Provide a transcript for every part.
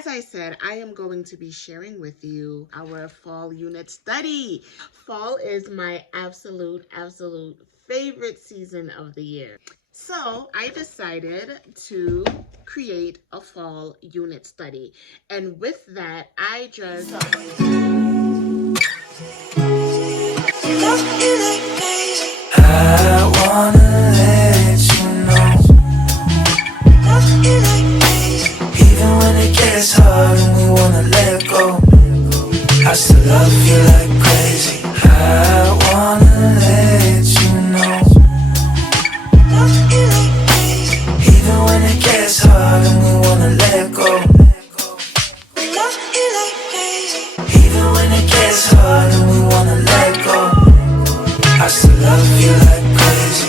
As I said, I am going to be sharing with you our fall unit study. Fall is my absolute favorite season of the year. So I decided to create a fall unit study. And with that, I just... I wanna let you know, even when it gets hard and we wanna let go, I still love you like crazy. I wanna let you know, even when it gets hard and we wanna let go, even when it gets hard and we wanna let go, I still love you like crazy.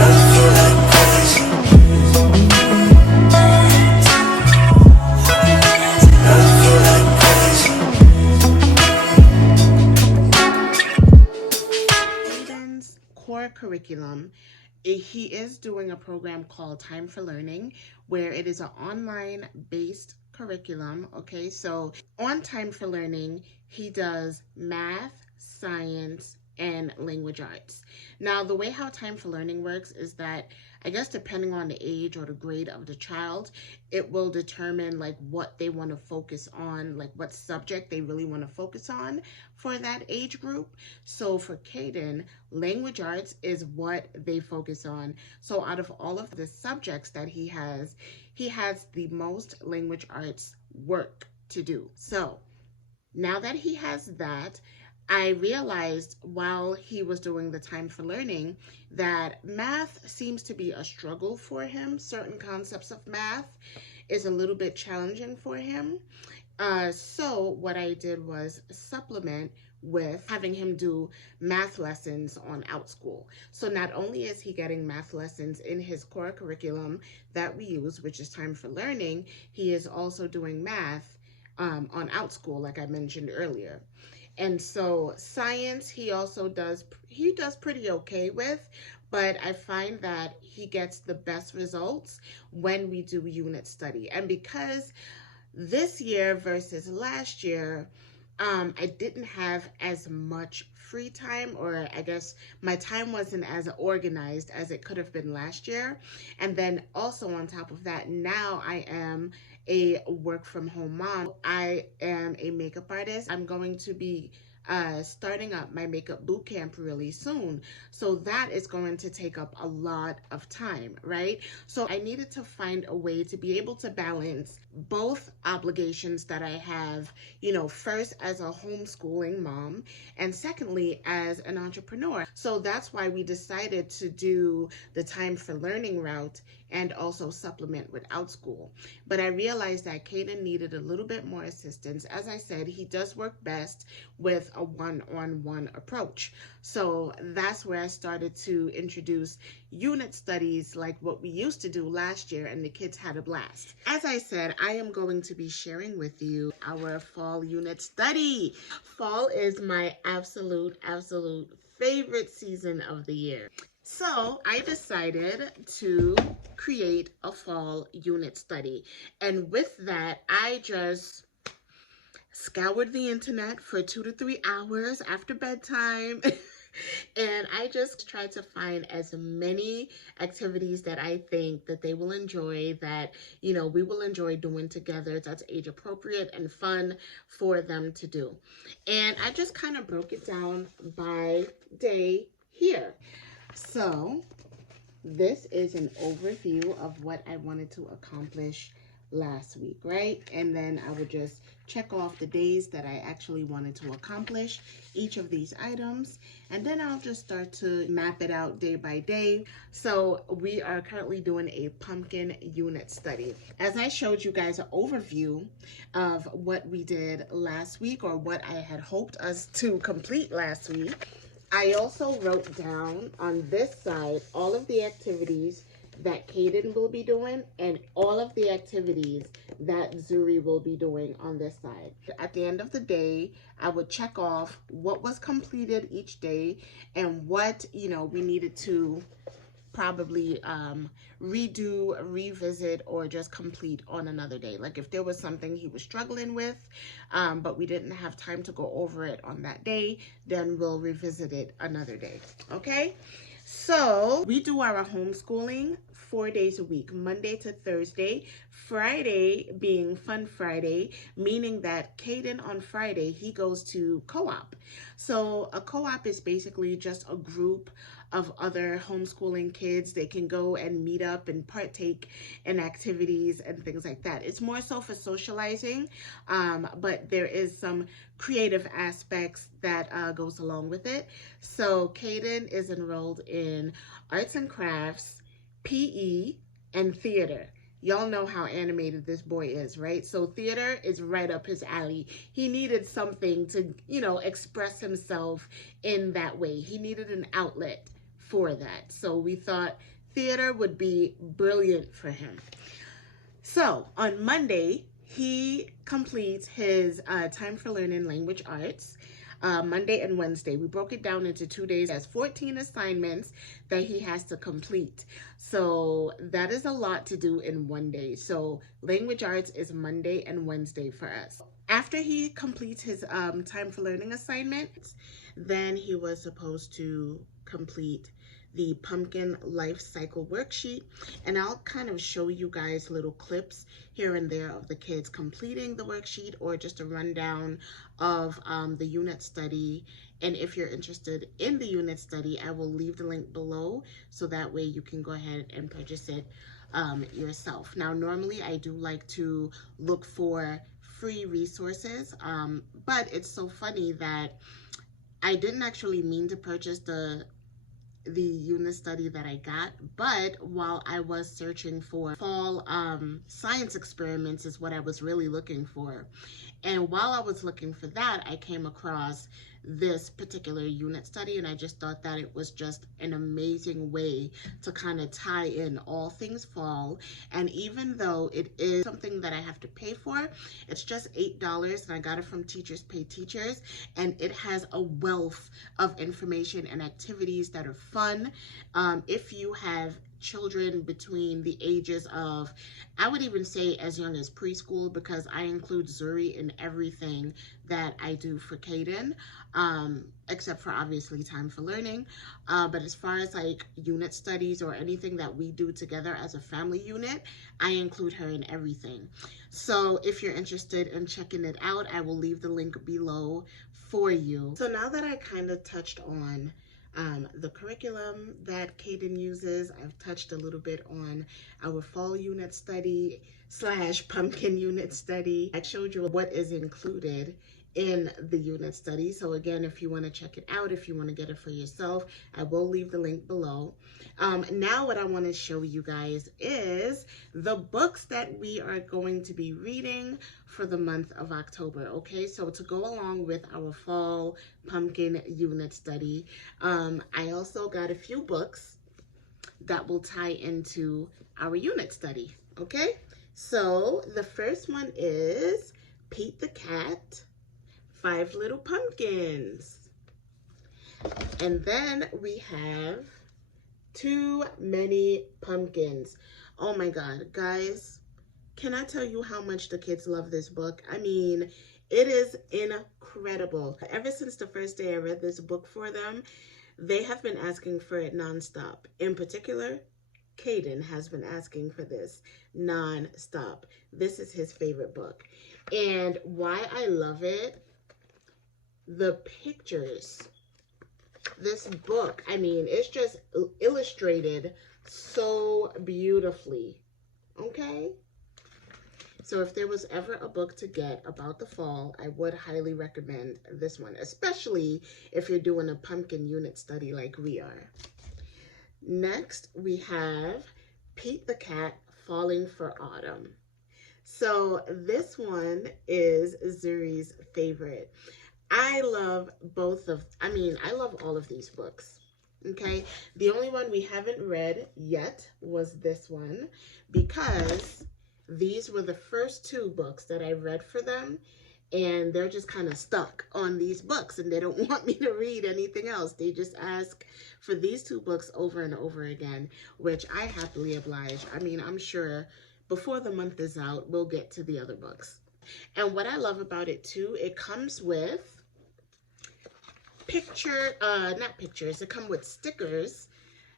Love you like crazy. Love you like crazy. Aiden's core curriculum, he is doing a program called Time for Learning, where it is an online based curriculum. Okay, so on Time for Learning, he does math, science, and language arts. Now, the way how Time for Learning works is that, I guess depending on the age or the grade of the child, it will determine like what they want to focus on, like what subject they really want to focus on for that age group. So for Kaiden, language arts is what they focus on. So out of all of the subjects that he has the most language arts work to do. So now that he has that, I realized while he was doing the Time for Learning that math seems to be a struggle for him. Certain concepts of math is a little bit challenging for him. So what I did was supplement with having him do math lessons on OutSchool. So not only is he getting math lessons in his core curriculum that we use, which is Time for Learning, he is also doing math on OutSchool, like I mentioned earlier. And so science, he does pretty okay with, but I find that he gets the best results when we do unit study. And because this year versus last year, I didn't have as much free time, or I guess my time wasn't as organized as it could have been last year. And then also on top of that, now I am a work from home mom. I am a makeup artist. I'm going to be starting up my makeup boot camp really soon. So that is going to take up a lot of time, right? So I needed to find a way to be able to balance both obligations that I have, first as a homeschooling mom, and secondly as an entrepreneur. So that's why we decided to do the Time for Learning route and also supplement with OutSchool. But I realized that Kaiden needed a little bit more assistance. As I said, he does work best with a one-on-one approach. So that's where I started to introduce unit studies like what we used to do last year, and the kids had a blast. As I said, I am going to be sharing with you our fall unit study. Fall is my absolute favorite season of the year. So I decided to create a fall unit study. And with that, I just scoured the internet for 2 to 3 hours after bedtime. And I just tried to find as many activities that I think that they will enjoy, that, we will enjoy doing together, that's age appropriate and fun for them to do. And I just kind of broke it down by day here. So this is an overview of what I wanted to accomplish last week, right? And then I would just check off the days that I actually wanted to accomplish each of these items, and then I'll just start to map it out day by day. So we are currently doing a pumpkin unit study. As I showed you guys an overview of what we did last week, or what I had hoped us to complete last week, I also wrote down on this side all of the activities that Kaiden will be doing and all of the activities that Zuri will be doing on this side. At the end of the day, I would check off what was completed each day and what, we needed to probably redo, revisit, or just complete on another day. Like if there was something he was struggling with, but we didn't have time to go over it on that day, then we'll revisit it another day. Okay? So we do our homeschooling 4 days a week, Monday to Thursday, Friday being Fun Friday, meaning that Kaiden on Friday, he goes to co-op. So a co-op is basically just a group of other homeschooling kids. They can go and meet up and partake in activities and things like that. It's more so for socializing, but there is some creative aspects that goes along with it. So Kaiden is enrolled in arts and crafts, PE, and theater. Y'all know how animated this boy is, right? So theater is right up his alley. He needed something to, express himself in that way. He needed an outlet for that. So we thought theater would be brilliant for him. So on Monday, he completes his time for learning language arts. Monday and Wednesday. We broke it down into 2 days as 14 assignments that he has to complete. So that is a lot to do in one day. So language arts is Monday and Wednesday for us. After he completes his time for learning assignments, then he was supposed to complete the pumpkin life cycle worksheet, and I'll kind of show you guys little clips here and there of the kids completing the worksheet, or just a rundown of the unit study. And if you're interested in the unit study, I will leave the link below so that way you can go ahead and purchase it yourself. Now normally I do like to look for free resources, but it's so funny that I didn't actually mean to purchase the unit study that I got, but while I was searching for fall science experiments is what I was really looking for. And while I was looking for that, I came across this particular unit study, and I just thought that it was just an amazing way to kind of tie in all things fall. And even though it is something that I have to pay for, it's just $8, and I got it from Teachers Pay Teachers, and it has a wealth of information and activities that are fun. If you have children between the ages of, I would even say as young as preschool, because I include Zuri in everything that I do for Kaiden, except for obviously time for learning. But as far as like unit studies or anything that we do together as a family unit, I include her in everything. So if you're interested in checking it out, I will leave the link below for you. So now that I kind of touched on the curriculum that Kaiden uses, I've touched a little bit on our fall unit study / pumpkin unit study. I showed you what is included in the unit study. So again, if you want to check it out, if you want to get it for yourself, I will leave the link below. Now what I want to show you guys is the books that we are going to be reading for the month of October. Okay, so to go along with our fall pumpkin unit study, I also got a few books that will tie into our unit study. Okay, so the first one is Pete the Cat, 5 Little Pumpkins. And then we have Too Many Pumpkins. Oh my God, guys, can I tell you how much the kids love this book? I mean, it is incredible. Ever since the first day I read this book for them, they have been asking for it nonstop. In particular, Kaiden has been asking for this nonstop. This is his favorite book. And why I love it, the pictures. This book, I mean, it's just illustrated so beautifully. Okay? So if there was ever a book to get about the fall, I would highly recommend this one, especially if you're doing a pumpkin unit study like we are. Next, we have Pete the Cat, Falling for Autumn. So this one is Zuri's favorite. I love I love all of these books. Okay, the only one we haven't read yet was this one, because these were the first 2 books that I read for them, and they're just kind of stuck on these books and they don't want me to read anything else. They just ask for these two books over and over again, which I happily oblige. I mean, I'm sure before the month is out, we'll get to the other books. And what I love about it too, it comes with not pictures, it comes with stickers.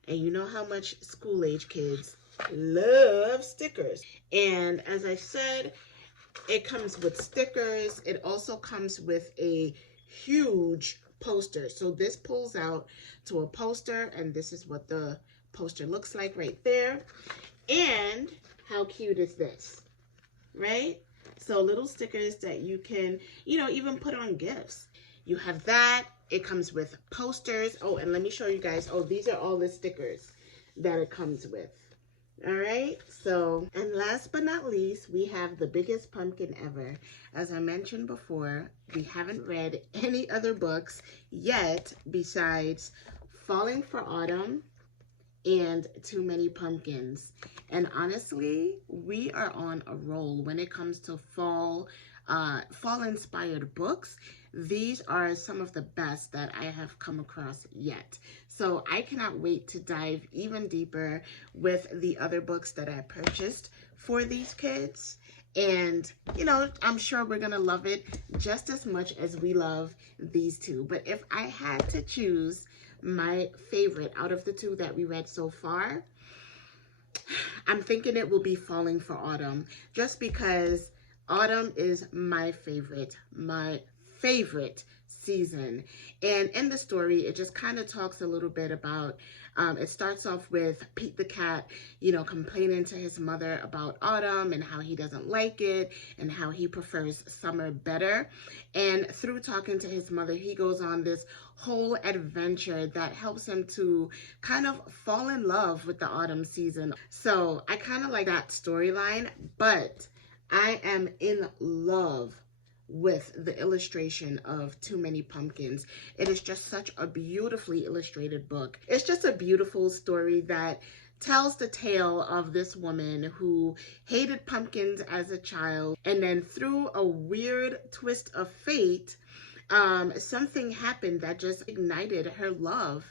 And you know how much school age kids love stickers. And as I said, it comes with stickers. It also comes with a huge poster. So this pulls out to a poster, and this is what the poster looks like right there. And how cute is this, right? So little stickers that you can, even put on gifts. You have that. It comes with posters. Oh, and let me show you guys. Oh, these are all the stickers that it comes with. All right, so, and last but not least, we have the biggest pumpkin ever. As I mentioned before, we haven't read any other books yet besides Falling for Autumn and Too Many Pumpkins. And honestly, we are on a roll when it comes to fall inspired books. These are some of the best that I have come across yet. So I cannot wait to dive even deeper with the other books that I purchased for these kids. And, I'm sure we're going to love it just as much as we love these two. But if I had to choose my favorite out of the two that we read so far, I'm thinking it will be Falling for Autumn, just because autumn is my favorite season. And in the story, it just kind of talks a little bit about, it starts off with Pete the cat, complaining to his mother about autumn and how he doesn't like it and how he prefers summer better. And through talking to his mother, he goes on this whole adventure that helps him to kind of fall in love with the autumn season. So I kind of like that storyline, but I am in love with the illustration of Too Many Pumpkins. It is just such a beautifully illustrated book. It's just a beautiful story that tells the tale of this woman who hated pumpkins as a child, and then through a weird twist of fate, something happened that just ignited her love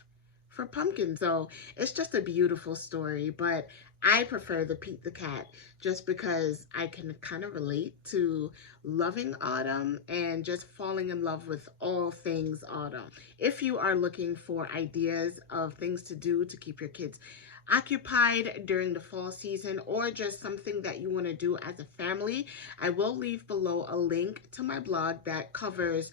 for pumpkins. So it's just a beautiful story, but I prefer the Pete the Cat just because I can kind of relate to loving autumn and just falling in love with all things autumn. If you are looking for ideas of things to do to keep your kids occupied during the fall season, or just something that you want to do as a family, I will leave below a link to my blog that covers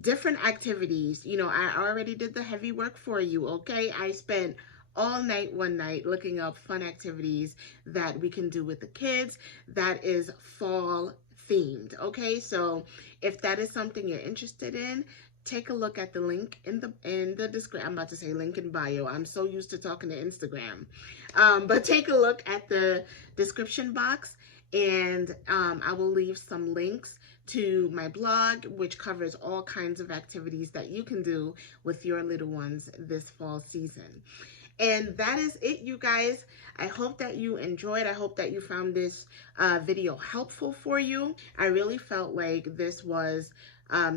different activities. I already did the heavy work for you, okay? I spent all night one night looking up fun activities that we can do with the kids that is fall themed, okay? So if that is something you're interested in, take a look at the link in the description. I'm about to say link in bio. I'm so used to talking to Instagram. But take a look at the description box, and I will leave some links to my blog, which covers all kinds of activities that you can do with your little ones this fall season. And that is it, you guys. I hope that you enjoyed. I hope that you found this video helpful for you. I really felt like this was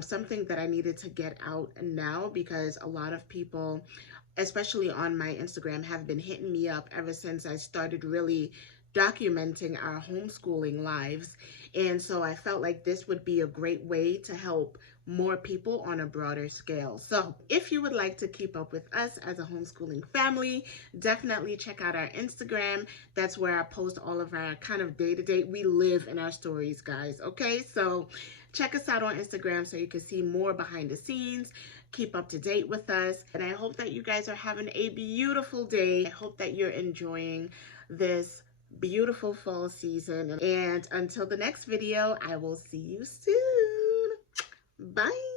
something that I needed to get out now, because a lot of people, especially on my Instagram, have been hitting me up ever since I started really documenting our homeschooling lives. And so I felt like this would be a great way to help more people on a broader scale. So if you would like to keep up with us as a homeschooling family, definitely check out our Instagram. That's where I post all of our kind of day-to-day, we live in our stories, guys, okay? So check us out on Instagram so you can see more behind the scenes, keep up to date with us. And I hope that you guys are having a beautiful day. I hope that you're enjoying this beautiful fall season. And until the next video, I will see you soon. Bye.